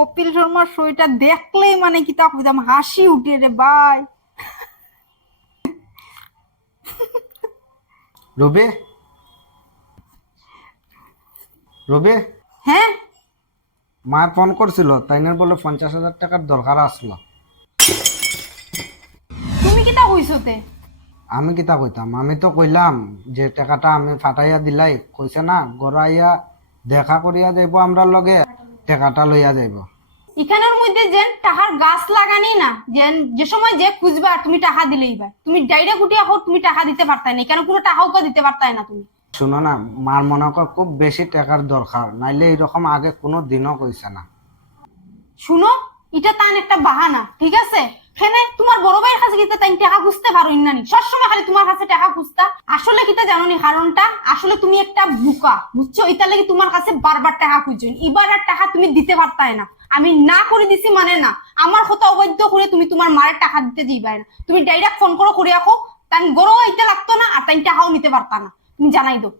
কপিল শর্মার শোটা দেখলেই মানে কি তা কইতাম হাসি উঠে রে ভাই। রবি? রবি? হ্যাঁ? মা ফোন করছিল তাইনের বলে পঞ্চাশ হাজার টাকার দরকার আসলো। তুমি কি তা? কইছতে আমি কিতা কইতাম? আমি তো কইলাম যে টাকাটা আমি ফাটাইয়া দিলাই। কইছে না গড়াইয়া দেখা করিয়া যাইব আমরা লগে। টাকাটা লইয়া যাইব। এখানের মধ্যে যেন টাহার গাছ লাগানি না যেন যে সময় যে খুঁজবা তুমি টাকা দিলেই বা। তুমি ডাইরে গুটিয়া হোক তুমি টাকা দিতে পারতাই না কেন কোনো টাকাও দিতে পারতাই না তুমি। শুনো না মার মনে কর খুব বেশি টাকার দরকার নাইলে এরকম আগে কোনো দিনও কইছে না। শুনো এটা তান একটা বাহানা ঠিক আছে? হেনে তোমার বড় ভাইয়ের কাছে কিতা তাই টাকা খুঁজতে পারো সবসময় খালি তোমার কাছে টাকা খুঁজতা। আসলে কিতা জানো নি কারণটা? আসলে তুমি একটা বুকা, বুঝছ? এটা তোমার কাছে বারবার টাকা এবার আর টাকা তুমি দিতে পারতাই না। আমি না করে দিছি মানে না। আমার কথা অবৈধ করে তুমি তোমার মায়ের টাকা দিতে দিবাই না। তুমি ডাইরেক্ট ফোন করো করে রাখো তাই গরো হইতে লাগতো না, আর তাই টাকাও নিতে পারতা না। তুমি জানাই দো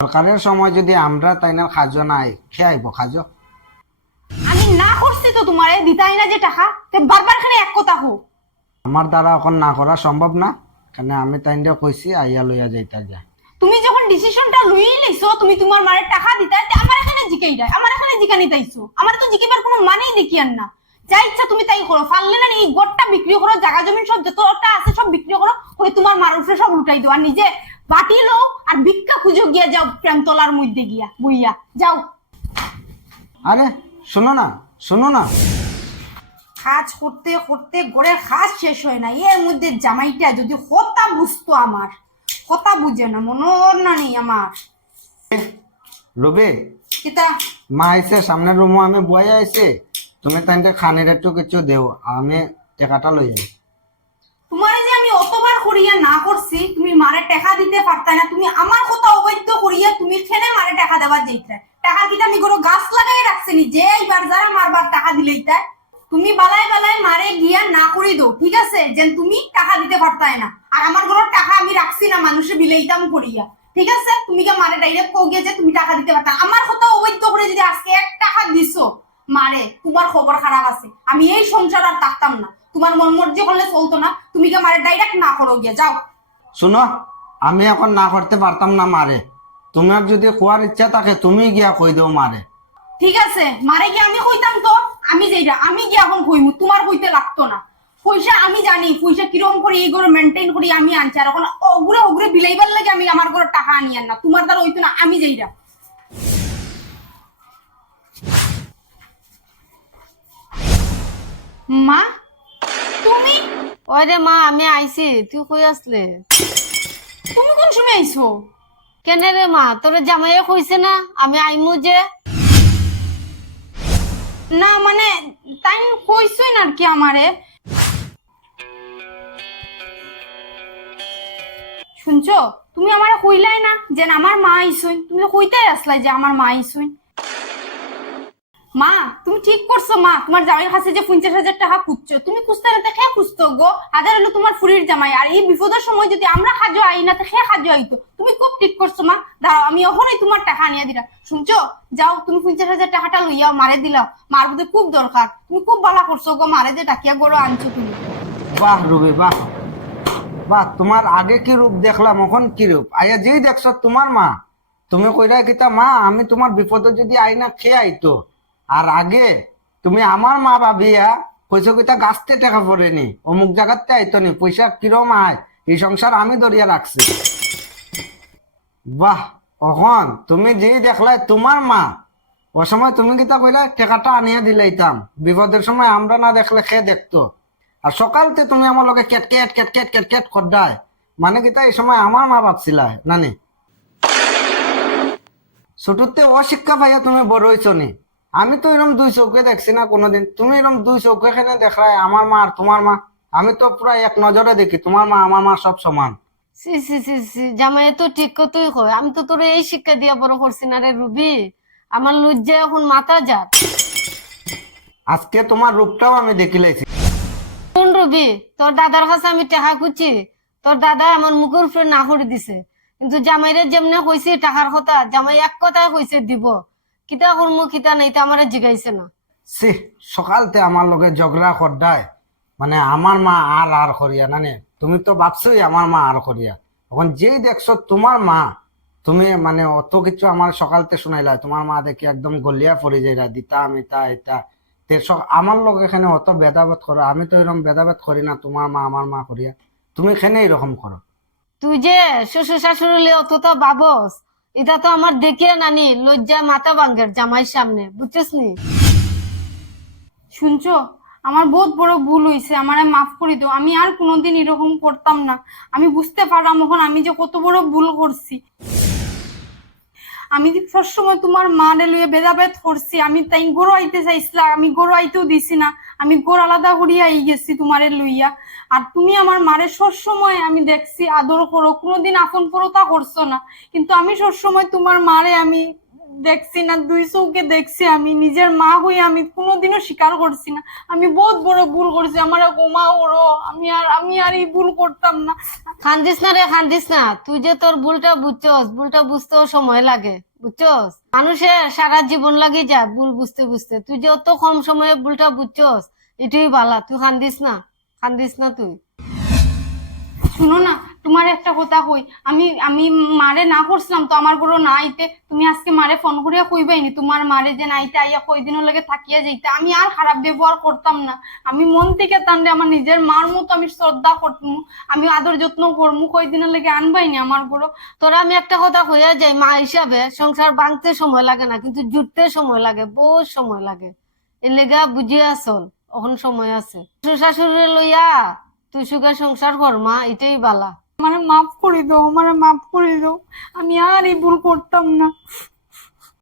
সরকারের সময় যদি আমরা তাইনার খাজো নাই খেয়ে আইব খাজো। না করছি তো তোমারে দিতাই না যে টাকা তে বারবার খানে এক কথা হোক আমার দ্বারা এখন না করা সম্ভব না কেন আমি তাইনটা কইছি আইয়া লইয়া যাইতা যায়। তুমি যখন ডিসিশনটা লুই লইছো তুমি তোমার মায়ের টাকা দিতে তে আমার এখানে জিকাই যায় আমার এখানে জিকানি তাইছো আমার তো জিকিবার কোনো মানেই দেখি আর না। যা ইচ্ছা তুমি তাই করো পারলে না এই গোটটা বিক্রি করো জায়গা জমি সব যতটা আছে সব বিক্রি করো করে তোমার মার উপরে সব উঠাই দাও আর নিজে বাটি লো আর ভিক্ষা খুঁজো গিয়া যাও প্রেমতলার মধ্যে গিয়া বইয়া যাও। আরে শোনো না শোনো না। কাজ করতে করতে ঘরের কাজ শেষ হয় না। এর মধ্যে জামাইটা যদি হতা বুঝতো আমার হতা বুঝে না মনোর না নেই আমার। রবি কিতা? মা আইসে সামনের রুমও আমি বয়ে আইছে। তুমি তাইনটা খানের একটু কিছু দেও আমি টাকাটা লই আই তোমার যে আমি অতবার করিয়া না করছি তুমি মারে টাকা দিতে পারতা না। তুমি আমার কথা অবৈধ করিয়া তুমি খেনে মারে টাকা দেওয়ার যেইটা টাকা কিটা আমি কোনো গাছ লাগাই রাখছিনি যে এইবার যারা মারবার টাকা তাই তুমি বালায় বালায় মারে গিয়া না করে দো, ঠিক আছে? যে তুমি টাকা দিতে না। আর আমার টাকা আমি রাখছি না, মানুষে বিলাইতাম করিয়া। ঠিক আছে? তুমি কে মারে ডাইরেক্ট যে তুমি টাকা দিতে পারতা আমার কথা অবৈধ করে যদি আজকে এক টাকা দিছো, মারে, তোমার খবর খারাপ আছে। আমি এই সংসার আর থাকতাম না। তোমার মন মর্জি করলে চলতো না। তুমি কে মারে ডাইরেক্ট না করো গিয়ে, যাও। শুনো, আমি এখন না করতে পারতাম না মারে। তোমার যদি কোয়ার ইচ্ছা থাকে, তুমি গিয়া কই দেও মারে ঠিক আছে? মারে গিয়ে আমি কইতাম তো আমি যেটা আমি গিয়ে এখন কইমু তোমার কইতে লাগতো না। পয়সা আমি জানি পয়সা কীরকম করে এই করে মেনটেন করি আমি আনছি। আর এখন ওগুলো ওগুলো বিলাইবার লাগে আমি আমার ঘরে টাকা আনি আর না। তোমার দ্বারা হইতো না আমি যেইটা। মা? তুমি? ওই রে মা আমি আইছি তুই কই আসলে? তুমি কোন সময় আইছো? কেনে রে মা তোর জামাইয়ে কইছে না আমি আইমু যে। না মানে তাই কইছই না কি আমারে। শুনছো? তুমি আমারে কইলাই না যে আমার মা আইসই। তুমি তো কইতেই আসলাই যে আমার মা আইসই। মা, তুমি ঠিক করছ, মা। তোমার জামাইয়ের কাছে যে পঞ্চাশ হাজার টাকা খুঁজছো, তুমি খুঁজতে না খেয়ে খুঁজতো গো। হাজার হলো তোমার ফুরির জামাই। আর এই বিপদের সময় যদি আমরা সাহায্য আই না খেয়ে সাহায্য আইতো। তুমি খুব ঠিক করছ, মা। দাঁড়াও, আমি ওখানেই তোমার টাকা নিয়ে দিলাম। শুনছো? যাও, তুমি পঞ্চাশ হাজার টাকাটা লইয়াও, মারে দিলাও। মার বুঝে খুব দরকার। তুমি খুব ভালো করছ গো, মারে যে টাকিয়া গড়ো আনছো তুমি। বাহ, রবি, বাহ। বাহ, তোমার আগে কি রূপ দেখলাম, এখন কি রূপ? আয়া যেই দেখছ, তোমার মা। তুমি কইরা কিতা, মা, আমি তোমার বিপদে যদি আইনা খেয়ে আইতো আর আগে তুমি আমার মা ভাবিয়া পয়সা কিতা, গাছতে টাকা পড়েনি অমুক জায়গাতে আইতো নি পয়সা কিরম আয়, এই সংসার আমি ধরিয়া রাখছি। বাহ অখন তুমি যেই দেখলাই তোমার মা। ও সময় তুমি কিতা কইলা টাকাটা আনিয়া দিলাইতাম বিপদের সময় আমরা না দেখলে খেয়ে দেখতো। আর সকালতে তুমি আমার লগে কেট কেট কেট কেট কেট কেট করদায় মানে কিতা এই সময় আমার মা ভাবছিলা, নানি? ছোটতে অশিক্ষা পাইয়া তুমি বড় হইছ নি। আমি তো এরকম দুই চৌকে দেখছি না কোনোদিন। তুমি এরকম দুই চৌকে খেনে দেখায় আমার মা আর তোমার মা? আমি তো পুরা এক নজরে দেখি তোমার মা আমার মা সব সমান। সি সি সি সি জামাই তো ঠিক কতই কয়। আমি তো তোর এই শিক্ষা দিয়া বড় করছি না রে রুবি। আমার লজ্জা এখন মাথা যাক আজকে তোমার রূপটাও আমি দেখিলেছি কোন রবি তোর দাদার কাছে আমি টাকা খুঁজছি। তোর দাদা আমার মুখের উপরে না করে দিছে। কিন্তু জামাইরে যেমনে কইছে টাকার কথা জামাই এক কথায় কইছে দিব। কিতা করমু কিতা নাই তা আমারে জিগাইছে না। সি সকালতে আমার লগে ঝগড়া করডায় মানে আমার মা আর আর করিয়া নানে তুমি তো ভাবছোই আমার মা আর করিয়া। এখন যেই দেখছ তোমার মা, তুমি মানে অত কিছু আমার সকালতে শুনাইলা, তোমার মা দেখি একদম গলিয়া পড়ে যাইরা দিতা, মিতা, এটা আমার লোক এখানে অত ভেদাভেদ করো, আমি তো এরকম ভেদাভেদ করি না, তোমার মা আমার মা করিয়া। তুমি এখানে এরকম করো। তুই যে শ্বশুর শাশুড়ি অতটা বাবস এটা তো আমার দেখিয়ে নানি লজ্জা মাথা ভাঙ্গের জামাইয়ের সামনে বুঝছিস নি? শুনছো? আমার বহুত বড় ভুল হয়েছে আমার মাফ করে দাও। আমি আর কোনোদিন এরকম করতাম না। আমি বুঝতে পারলাম এখন আমি যে কত বড় ভুল করছি। আমি সবসময় তোমার মারে লইয়ে ভেদাভেদ করছি, আমি তাই গরু আইতে চাইছিলাম আমি গরু আইতেও দিছি না। আমি গোর আলাদা করিয়া আই গেছি তোমারে লইয়া। আর তুমি আমার মারে সবসময় আমি দেখছি, আদর করো, কোনোদিন আপন করতা করছ না। কিন্তু আমি সবসময় তোমার মারে আমি দেখছি না দুই চৌকে দেখছি আমি। নিজের মা হয়ে আমি কোনোদিনও স্বীকার করছি না। আমি বহুত বড় ভুল করছি। আমার গোমা ওরো আমি আর আমি আর এই ভুল করতাম না। খান্দিস না রে খান্দিস না। তুই যে তোর ভুলটা বুঝছস ভুলটা বুঝতেও সময় লাগে বুঝছস? মানুষের সারা জীবন লাগে যা ভুল বুঝতে বুঝতে। তুই যে অত কম সময়ে ভুলটা বুঝছস এটাই বালা। তুই খান্দিস না খান্দিস না তুই। শুনো না তোমার একটা কথা কই, আমি আমি মারে না করছিলাম তো আমার বড় না আইতে তুমি আজকে মারে ফোন করিয়া কইবাইনি, তোমার মারে যে না আইতে আইয়া কয়দিনের লাগে থাকিয়া যাইতে, আমি আর খারাপ ব্যবহার করতাম না। আমি মন থেকে টানলে আমার নিজের মার মতো আমি শ্রদ্ধা করতাম, আমি আদর যত্ন করমু, কয়দিনের লাগে আনবাইনি আমার বড়। তোরা আমি একটা কথা কইয়া যাই, মা হিসাবে সংসার ভাঙতে সময় লাগে না, কিন্তু জুটতে সময় লাগে, বহুত সময় লাগে। এর লেগা বুঝিয়া চল, এখন সময় আছে। শ্বশুর শাশুড়ি লইয়া তুই সুখে সংসার কর, মা, এটাই বালা। আমার মাফ করে দাও আমার মাফ করে দাও। আমি আর এই ভুল করতাম না।